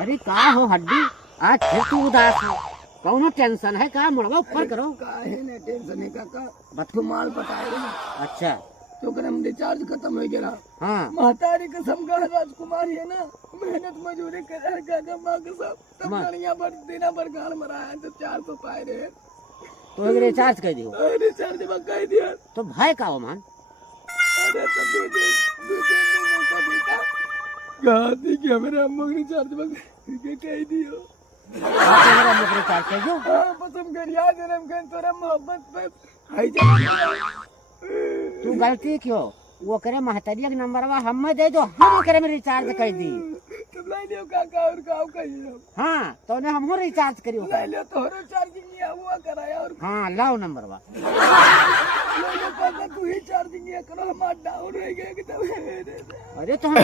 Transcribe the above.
अरे का हो हड्डी, आज फिर तू उदास हो, कौनो टेंशन है का? मुड़वा ऊपर करो। काहे ने टेंशन है काका, बत तू माल पटाए ना अच्छा तो करम रिचार्ज खत्म हो गया। हाँ महतारी कसम का राजकुमार है ना, मेहनत मजूरी कर काका माँ कसम तब माँ। गणिया भर देना पर गान मराया तो 400 पाए रहे। तो एक रिचार्ज कर दियो। रिचार्ज कह दिया। तो भाई का हो मान अरे तो दे दे मौका बेटा, कहा थी कि मेरा अम्मा रिचार्ज कह दियो। आप मेरा मुख रिचार्ज कर दो। हाँ बस हम कर याद है हम कहें तोरा मोहब्बत पे हाई जा। तू गलती क्यों? वो करे महतरिया के नंबरवा हमें दे दो, हम करे में रिचार्ज कर दी। तुम लाई लियो काका और काऊ कहियो। हाँ तो ने हमको रिचार्ज करियो। लाई लियो तोहरो चार्जिंग या हुआ कराया और हाँ लाओ नंबरवा। लाई लियो काका तू ही चार्जिंग या करो, हमारा डाउन हो गया कि तब अरे तो हम